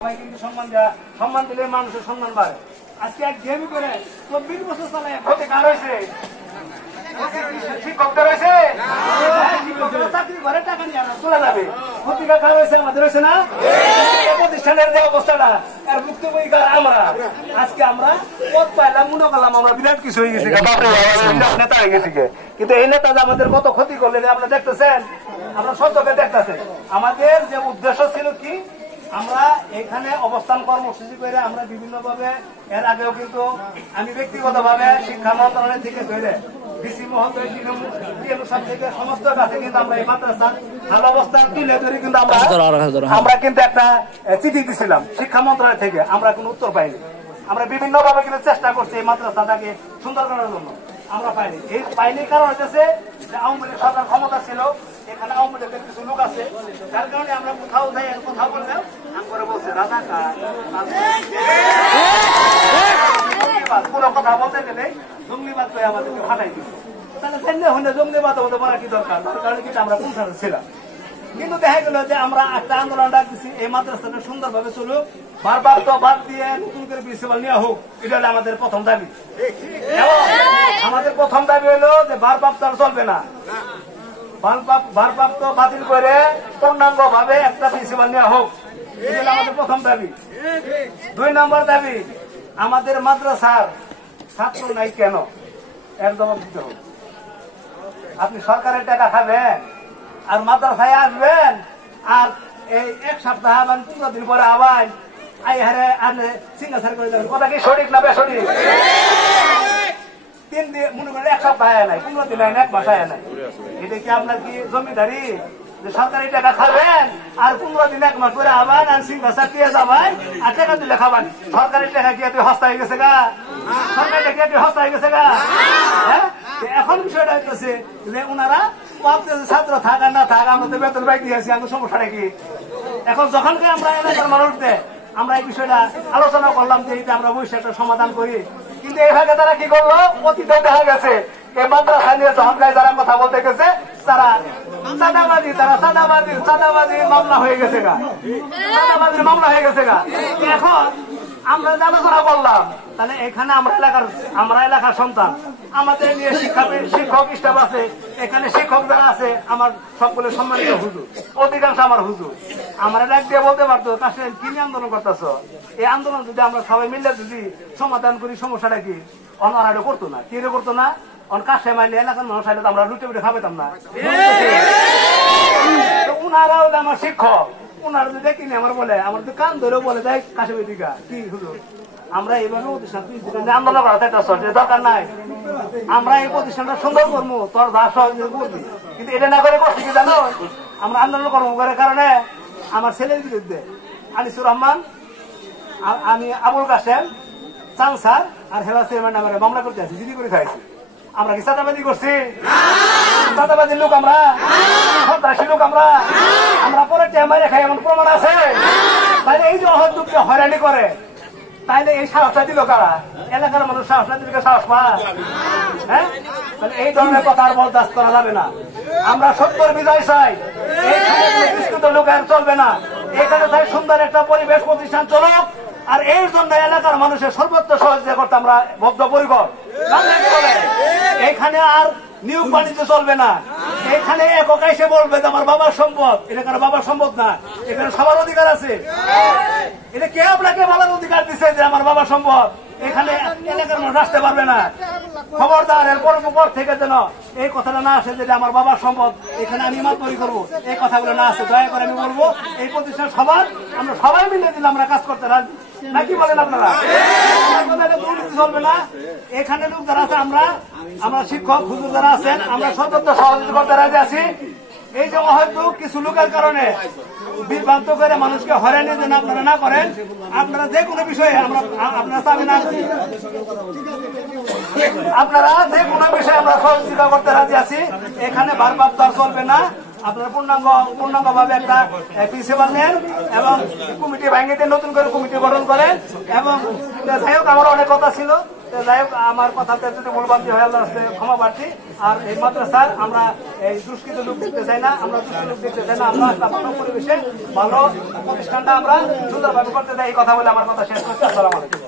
সম্মান দিলে মানুষের সম্মান বাড়ে। আজকে এক গেম করে 24 বছর চালায় ক্ষতি কার হয়েছে? শিক্ষকদের হয়েছে, চাকরি ঘরে টাকা নিয়ে চলে যাবে, ক্ষতিটা কার হয়েছে? আমাদের হয়েছে না? প্রতিষ্ঠানের যে অবস্থাটা আর মুক্তবয়িকার আমরা আজকে আমরা পথ পাইলাম, মনে করলাম আমরা বিরাট কিছু হয়ে গেছি, নেতা হয়ে গেছি। কিন্তু এই নেতা যে আমাদের কত ক্ষতি করলেন আপনারা দেখতেছেন, আমরা সত্যকে দেখতেছেন। আমাদের যে উদ্দেশ্য ছিল কি, আমরা এখানে অবস্থান কর্মসূচি করে আমরা বিভিন্ন ভাবে, এর আগেও কিন্তু আমি ব্যক্তিগত ভাবে শিক্ষা মন্ত্রণালয় থেকে ধরে ডিসি মহোদয় থেকে সমস্ত কাছে কিন্তু আমরা এই মাদ্রাসার ভালো অবস্থান তুলে ধরে কিন্তু আমরা কিন্তু একটা চিঠি দিছিলাম শিক্ষা মন্ত্রণালয় থেকে, আমরা কোনো উত্তর পাইনি। আমরা বিভিন্ন ভাবে কিন্তু চেষ্টা করছি এই মাদ্রাসাটাকে সুন্দর করার জন্য, আমরা পাইনি। এই পাইনি কারণ হচ্ছে যে আওয়ামী লীগ সরকার ক্ষমতা ছিল, এখানে আওয়ামী লীগের কিছু লোক আছে, যার কারণে আমরা কোথাও যাই কথা বললেও করে বলছে রাজাকার পুরো কথা বলতে গেলে জঙ্গলিবাদ করে আমাদেরকে ফাটাই দিচ্ছে। তাহলে হলে জঙ্গলিবাদ আমাদের বলা কি দরকার? তার কারণে কিন্তু আমরা পৌঁছানো ছিলাম। কিন্তু দেখা গেল যে আমরা একটা আন্দোলন ডাকতেছি এই মাদ্রাসাটা সুন্দরভাবে চলুক, বারবার তো বাদ দিয়ে নতুন করে প্রিন্সিপাল নেওয়া হোক, এটা হলো আমাদের প্রথম দাবি। এবং আমাদের প্রথম দাবি হলো যে ভারপ্রাপ্ত চলবে না, ভারপ্রাপ্ত বাতিল করে পূর্ণাঙ্গ ভাবে একটা প্রিন্সিপাল নেওয়া হোক, এটা হলো আমাদের প্রথম দাবি। 2 নম্বর দাবি, আমাদের মাদ্রাসার ছাত্র নাই কেন এর জবাব দিতে হবে। আপনি সরকারের টাকা খাবেন আর মাদ্রাসায় আসবেন, আর এই 1 সপ্তাহ 15 দিন পরে আবার আই হারে আপনি সিঙ্গাসার করে যাবেন। কথা কি সঠিক না বেসঠিক? 3 দিন মনে করেন 1 সপ্তাহ নাই, 15 দিন নাই, 1 মাস নাই, এটা কি আপনার কি জমিদারি যে সরকারি টাকা খাবেন আর 15 দিন 1 মাস পরে আবার আর সিঙ্গাসার দিয়ে যাবেন আর টাকা দিলে খাবেন? সরকারি টাকা কি এত হস্তা হয়ে গেছে গা? সরকারি টাকা এত হস্তা হয়ে গেছে গা? হ্যাঁ, এখন বিষয়টা হচ্ছে যে ওনারা ছাত্র থাক আর না থাক, আমরা তো বেতন পাই দিয়েছি, আমার সমস্যাটা কি? এখন যখন আমরা এলাকার মানুষদের আমরা এই বিষয়টা আলোচনা করলাম যে এটা আমরা বসে একটা সমাধান করি, কিন্তু এভাবে তারা কি করলো? অতীতে দেখা গেছে এই মাদ্রাসা নিয়ে যখন যারা কথা বলতে গেছে তারা চাঁদাবাজির মামলা হয়ে গেছে গা, চাঁদাবাজির মামলা হয়ে গেছে গা। এখন আমরা আলোচনা করলাম, তাহলে এখানে আমরা এলাকার সন্তান, আমাদের নিয়ে শিক্ষক স্টাফ আছে, এখানে শিক্ষক যারা আছে আমার সকলে সম্মানিত হুজুর, অধিকাংশ আমার হুজুর, আমরা ডাক দিয়ে বলতে পারতো কাছে কি নিয়ে আন্দোলন করতেছ? এই আন্দোলন যদি আমরা সবাই মিলে যদি সমাধান করি, সমস্যাটা কি? অনারা করতো না, কি করতো না? কাছে মাইলে এলাকার মানুষ আইলে আমরা লুটে বুটে খাবেতাম না। উনারা হলে আমার শিক্ষক, উনারা যদি দেখি আমার বলে, আমার তো কান ধরেও বলে যাই কাছে দিকা কি হুজুর আমরা এইভাবে আন্দোলন করা দরকার নাই, আমরা এই প্রতিষ্ঠানটা সুন্দর করবো, তোর যা সহযোগিতা করবি, কিন্তু এটা না করে করছি কি জানো? আমরা আন্দোলন কর্ম করার কারণে আমার ছেলের বিরুদ্ধে আনিসুর রহমান, আমি আবুল কাসেম, চাং স্যার আর হেলা চেয়ারম্যান নামে মামলা করতে আছি, জিডি করে খাইছি। আমরা কি চাঁদাবাজি করছি? চাঁদাবাজির লোক আমরা, সন্ত্রাসী লোক আমরা পরে টেমারে খাই এমন প্রমাণ আছে? তাইলে এই যে অহযোগ্যকে হয়রানি করে, তাইলে এই সাহসটা দিল কারা? এলাকার মানুষ সাহস না দিলে সাহস পা? হ্যাঁ, তাহলে এই ধরনের কথা আর বরদাস্ত করা যাবে না। আমরা সত্যর বিজয় চাই, এইখানে বিস্কৃত লোক আর চলবে না, এখানে চাই সুন্দর একটা পরিবেশ প্রতিষ্ঠান চলুক, আর এর জন্য এলাকার মানুষের সর্বোচ্চ সহযোগিতা করতে আমরা বদ্ধপরিকর। এখানে আর নিয়োগ বাণিজ্য চলবে না, এখানে একক এসে বলবে যে আমার বাবার সম্পদ, এটা কারো বাবার সম্পদ না, এখানে সবার অধিকার আছে। এটা কে আপনাকে বলার অধিকার দিচ্ছে যে আমার বাবার সম্পদ? এখানে এলাকার মানুষ আসতে পারবে না। খবরদার এর পর থেকে যেন এই কথাটা না আসে যে আমার বাবার সম্পদ, এখানে আমি মাতবরি করবো, এই কথাগুলো না আসে। দয়া করে আমি বলবো এই প্রতিষ্ঠান সবার, আমরা সবাই মিলে দিলে আমরা কাজ করতে রাজি, নাকি বলেন আপনারা? চলবে না। এখানে লোক যারা আছে, আমরা শিক্ষক হুজুর যারা আছেন, আমরা সর্বোচ্চ সহযোগিতা করতে রাজি আছি। এই যে হয়তো কিছু লোকের কারণে বিভ্রান্ত করে মানুষকে হয়রানি যেন আপনারা না করেন, আপনারা যে কোনো বিষয়ে আপনারা চাবেন, আপনারা যে কোনো বিষয়ে আমরা সহযোগিতা করতে রাজি আছি। এখানে ভারপ্রাপ্ত আর চলবে না, আপনারা পূর্ণাঙ্গ ভাবে একটা প্রিন্সিপাল নেন এবং কমিটি ভেঙে দিয়ে নতুন করে কমিটি গঠন করেন। এবং যাই হোক, আমার অনেক কথা ছিল। যাই হোক, আমার কথাতে যদি ভুলভ্রান্তি হয় আল্লাহর কাছে ক্ষমা প্রার্থী। আর এই মাদ্রাসার আমরা এই দুষ্কৃত লোক দেখতে চাই না, আমরা দুষ্ট লোক দেখতে চাই না, আমরা একটা ভালো পরিবেশে ভালো প্রতিষ্ঠানটা আমরা সুন্দরভাবে করতে চাই। এই কথা বলে আমার কথা শেষ করছি। আসসালামু আলাইকুম।